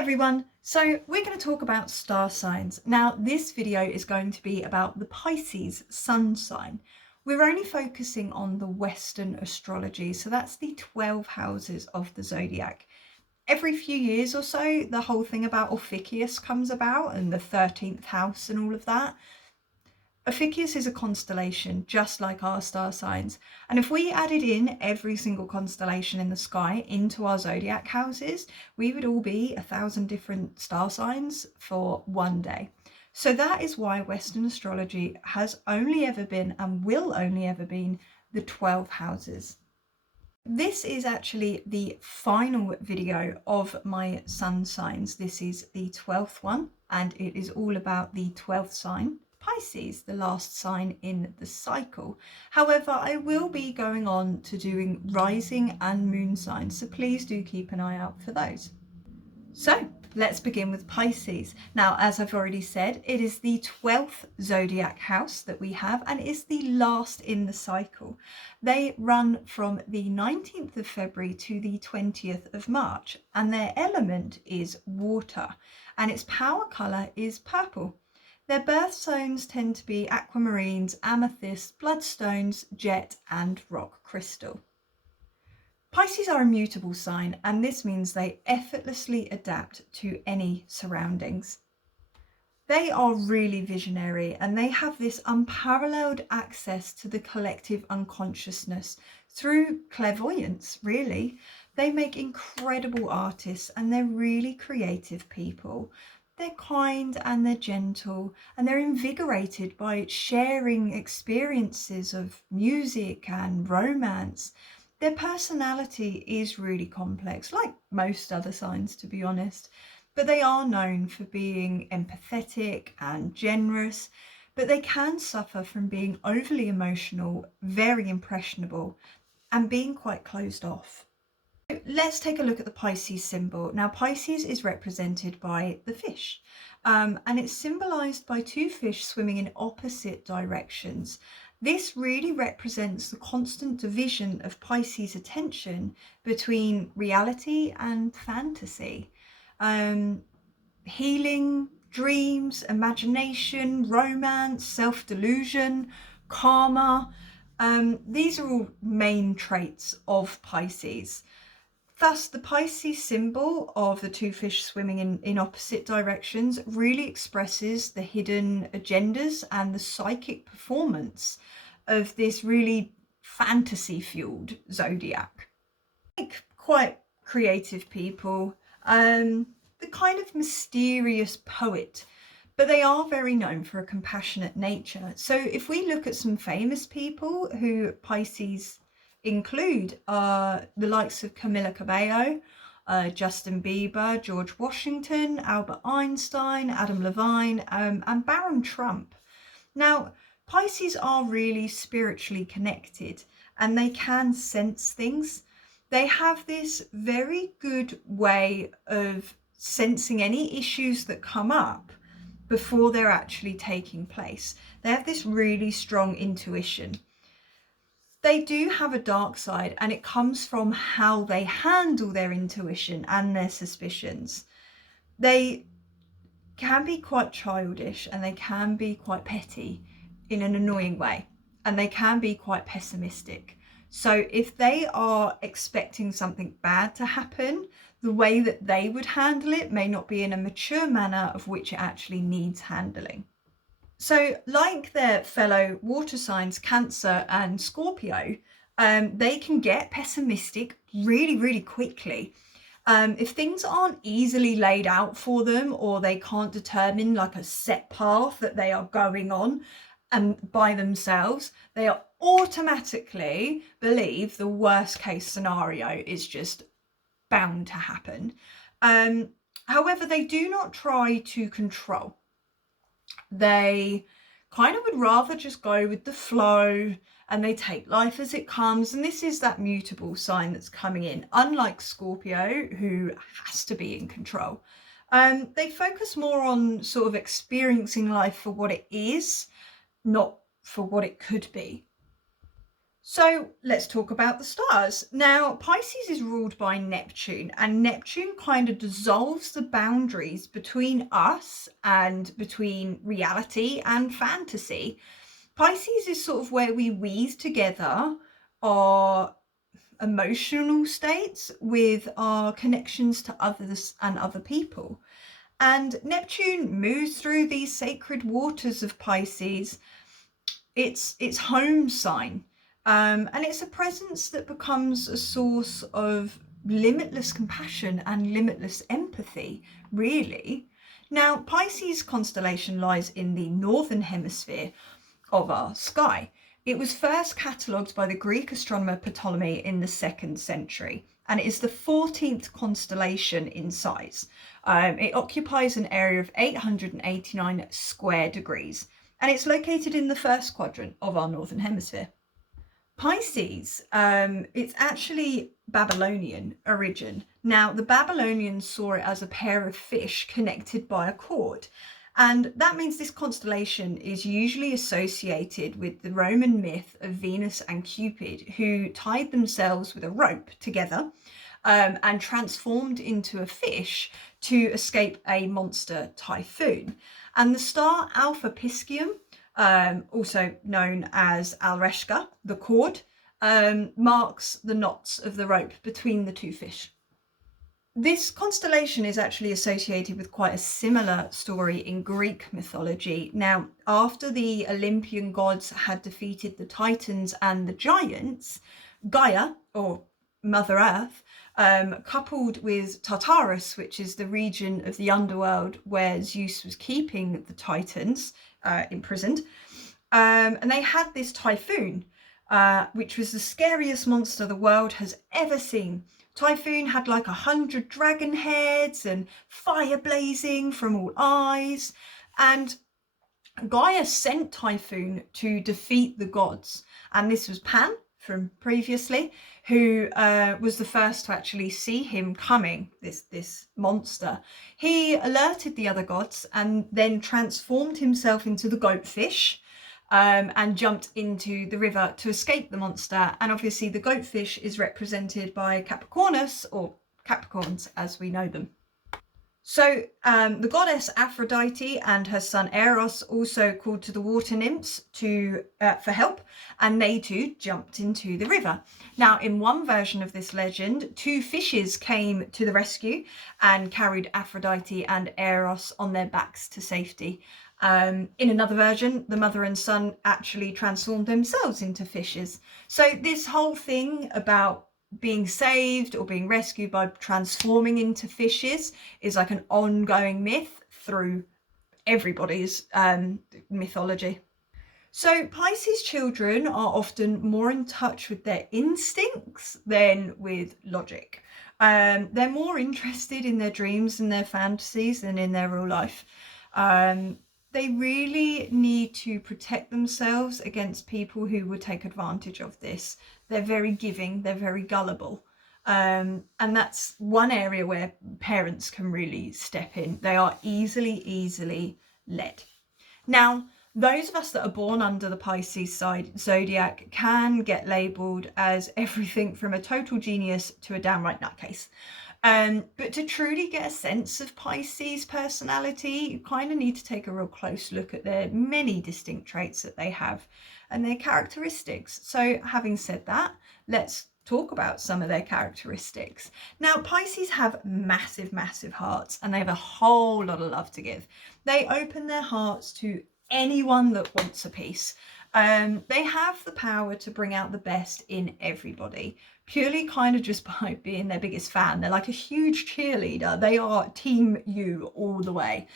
everyone, so we're going to talk about star signs. Now this video is going to be about the Pisces sun sign. We're only focusing on the Western astrology, so that's the 12 houses of the Zodiac. Every few years or so the whole thing about Ophiuchus comes about and the 13th house and all of that. Ophiuchus is a constellation just like our star signs, and if we added in every single constellation in the sky into our zodiac houses, we would all be 1,000 different star signs for one day. So that is why Western astrology has only ever been and will only ever be the 12 houses. This is actually the final video of my sun signs. This is the 12th one, and it is all about the 12th sign, Pisces, the last sign in the cycle. However, I will be going on to doing rising and moon signs, so please do keep an eye out for those. So let's begin with Pisces. Now, as I've already said, it is the 12th zodiac house that we have, and it's the last in the cycle. They run from the 19th of February to the 20th of March, and their element is water, and its power colour is purple. Their birthstones tend to be aquamarines, amethyst, bloodstones, jet and rock crystal. Pisces are a mutable sign, and this means they effortlessly adapt to any surroundings. They are really visionary, and they have this unparalleled access to the collective unconsciousness through clairvoyance, really. They make incredible artists, and they're really creative people. They're kind and they're gentle, and they're invigorated by sharing experiences of music and romance. Their personality is really complex, like most other signs, to be honest, but they are known for being empathetic and generous, but they can suffer from being overly emotional, very impressionable, and being quite closed off. Let's take a look at the Pisces symbol. Now, Pisces is represented by the fish, and it's symbolized by two fish swimming in opposite directions. This really represents the constant division of Pisces' attention between reality and fantasy. Healing, dreams, imagination, romance, self-delusion, karma. These are all main traits of Pisces. Thus, the Pisces symbol of the two fish swimming in opposite directions really expresses the hidden agendas and the psychic performance of this really fantasy-fueled zodiac. Like quite creative people, the kind of mysterious poet, but they are very known for a compassionate nature. So if we look at some famous people who Pisces include the likes of Camila Cabello, Justin Bieber, George Washington, Albert Einstein, Adam Levine, and Baron Trump. Now, Pisces are really spiritually connected, and they can sense things. They have this very good way of sensing any issues that come up before they're actually taking place. They have this really strong intuition. They do have a dark side, and it comes from how they handle their intuition and their suspicions. They can be quite childish, and they can be quite petty in an annoying way, and they can be quite pessimistic. So if they are expecting something bad to happen, the way that they would handle it may not be in a mature manner of which it actually needs handling. So like their fellow water signs, Cancer and Scorpio, they can get pessimistic really, really quickly. If things aren't easily laid out for them, or they can't determine like a set path that they are going on and by themselves, they are automatically believe the worst case scenario is just bound to happen. However, they do not try to control. They kind of would rather just go with the flow, and they take life as it comes. And this is that mutable sign that's coming in, unlike Scorpio, who has to be in control. They focus more on sort of experiencing life for what it is, not for what it could be. So let's talk about the stars. Now, Pisces is ruled by Neptune, and Neptune kind of dissolves the boundaries between us and between reality and fantasy. Pisces is sort of where we weave together our emotional states with our connections to others and other people. And Neptune moves through these sacred waters of Pisces. It's home sign. And it's a presence that becomes a source of limitless compassion and limitless empathy, really. Now, Pisces constellation lies in the northern hemisphere of our sky. It was first catalogued by the Greek astronomer Ptolemy in the 2nd century, and it is the 14th constellation in size. It occupies an area of 889 square degrees, and it's located in the first quadrant of our northern hemisphere. Pisces, it's actually Babylonian origin. Now, the Babylonians saw it as a pair of fish connected by a cord. And that means this constellation is usually associated with the Roman myth of Venus and Cupid, who tied themselves with a rope together and transformed into a fish to escape a monster typhoon. And the star Alpha Piscium, also known as Alreshka, the cord, marks the knots of the rope between the two fish. This constellation is actually associated with quite a similar story in Greek mythology. Now, after the Olympian gods had defeated the Titans and the giants, Gaia, or Mother Earth, coupled with Tartarus, which is the region of the underworld where Zeus was keeping the Titans imprisoned, and they had this typhoon, which was the scariest monster the world has ever seen. Typhoon had like 100 dragon heads and fire blazing from all eyes. And Gaia sent Typhoon to defeat the gods. And this was Pan from previously, who was the first to actually see him coming, this monster. He alerted the other gods and then transformed himself into the goatfish. And jumped into the river to escape the monster. And obviously the goatfish is represented by Capricornus, or Capricorns as we know them. So the goddess Aphrodite and her son Eros also called to the water nymphs for help, and they too jumped into the river. Now, in one version of this legend, 2 fishes came to the rescue and carried Aphrodite and Eros on their backs to safety. In another version, the mother and son actually transformed themselves into fishes. So this whole thing about being saved or being rescued by transforming into fishes is like an ongoing myth through everybody's mythology. So Pisces children are often more in touch with their instincts than with logic. They're more interested in their dreams and their fantasies than in their real life. They really need to protect themselves against people who would take advantage of this. They're very giving, they're very gullible. And that's one area where parents can really step in. They are easily led. Now, those of us that are born under the Pisces zodiac can get labelled as everything from a total genius to a downright nutcase. But to truly get a sense of Pisces personality, you kind of need to take a real close look at their many distinct traits that they have and their characteristics. So having said that, let's talk about some of their characteristics. Now, Pisces have massive hearts, and they have a whole lot of love to give. They open their hearts to anyone that wants a piece. They have the power to bring out the best in everybody, purely kind of just by being their biggest fan. They're like a huge cheerleader. They are team you all the way.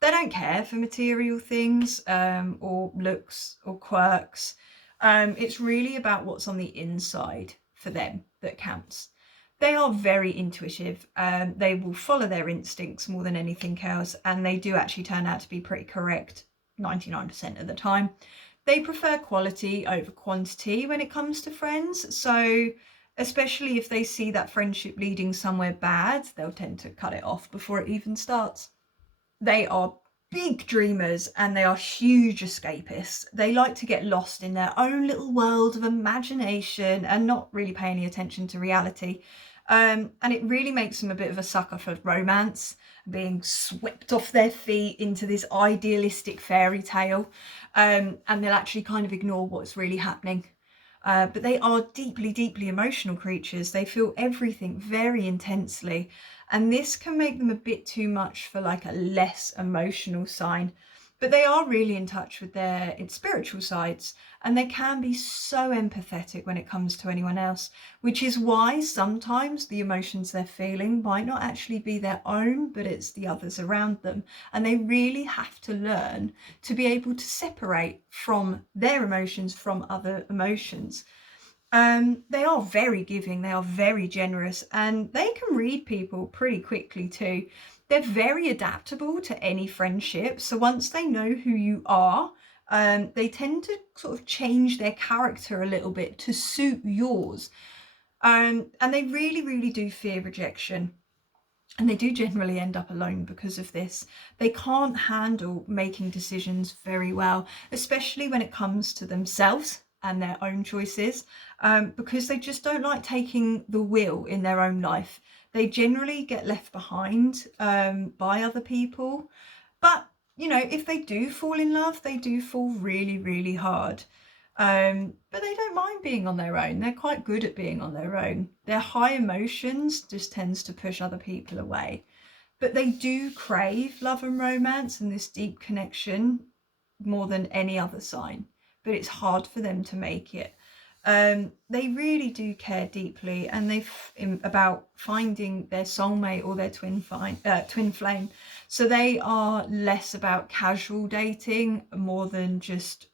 They don't care for material things or looks or quirks. It's really about what's on the inside for them that counts. They are very intuitive. They will follow their instincts more than anything else, and they do actually turn out to be pretty correct 99% of the time. They prefer quality over quantity when it comes to friends. So especially if they see that friendship leading somewhere bad, they'll tend to cut it off before it even starts. They are big dreamers and they are huge escapists. They like to get lost in their own little world of imagination and not really pay any attention to reality. And it really makes them a bit of a sucker for romance, being swept off their feet into this idealistic fairy tale. And they'll actually kind of ignore what's really happening. But they are deeply, deeply emotional creatures. They feel everything very intensely. And this can make them a bit too much for like a less emotional sign. But they are really in touch with their spiritual sides, and they can be so empathetic when it comes to anyone else, which is why sometimes the emotions they're feeling might not actually be their own, but it's the others around them. And they really have to learn to be able to separate from their emotions from other emotions. They are very giving, they are very generous, and they can read people pretty quickly too. They're very adaptable to any friendship. So once they know who you are, they tend to sort of change their character a little bit to suit yours. And they really, really do fear rejection. And they do generally end up alone because of this. They can't handle making decisions very well, especially when it comes to themselves and their own choices, because they just don't like taking the wheel in their own life. They generally get left behind by other people. But, you know, if they do fall in love, they do fall really, really hard. But they don't mind being on their own. They're quite good at being on their own. Their high emotions just tends to push other people away. But they do crave love and romance and this deep connection more than any other sign. But it's hard for them to make it. They really do care deeply, and about finding their soulmate or their twin flame. So they are less about casual dating, more than just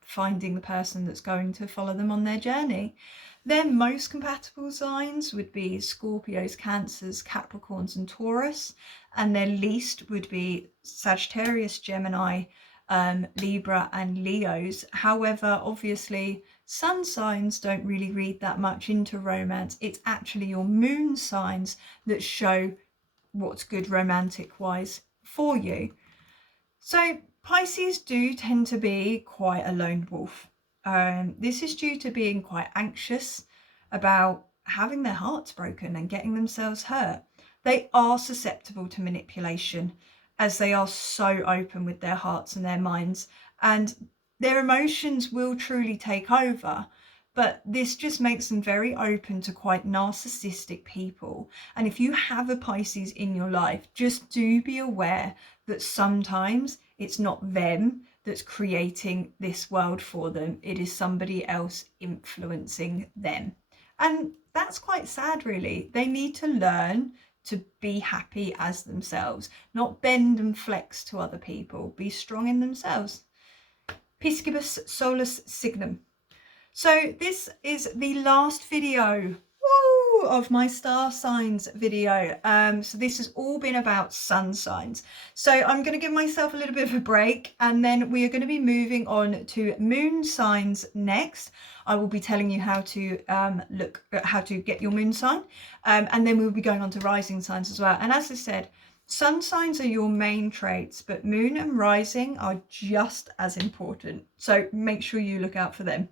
finding the person that's going to follow them on their journey. Their most compatible signs would be Scorpios, Cancers, Capricorns and Taurus, and their least would be Sagittarius, Gemini, Libra and Leos. However, obviously sun signs don't really read that much into romance. It's actually your moon signs that show what's good romantic wise for you. So Pisces do tend to be quite a lone wolf. This is due to being quite anxious about having their hearts broken and getting themselves hurt. They are susceptible to manipulation, as they are so open with their hearts and their minds, and their emotions will truly take over. But this just makes them very open to quite narcissistic people. And if you have a Pisces in your life, just do be aware that sometimes it's not them that's creating this world for them. It is somebody else influencing them. And that's quite sad, really. They need to learn to be happy as themselves, not bend and flex to other people. Be strong in themselves. Piscibus solus signum. So this is the last video of my star signs video. So this has all been about sun signs. So I'm going to give myself a little bit of a break, and then we are going to be moving on to moon signs next. I will be telling you how to look at how to get your moon sign, and then we'll be going on to rising signs as well. And as I said, sun signs are your main traits, but moon and rising are just as important. So make sure you look out for them.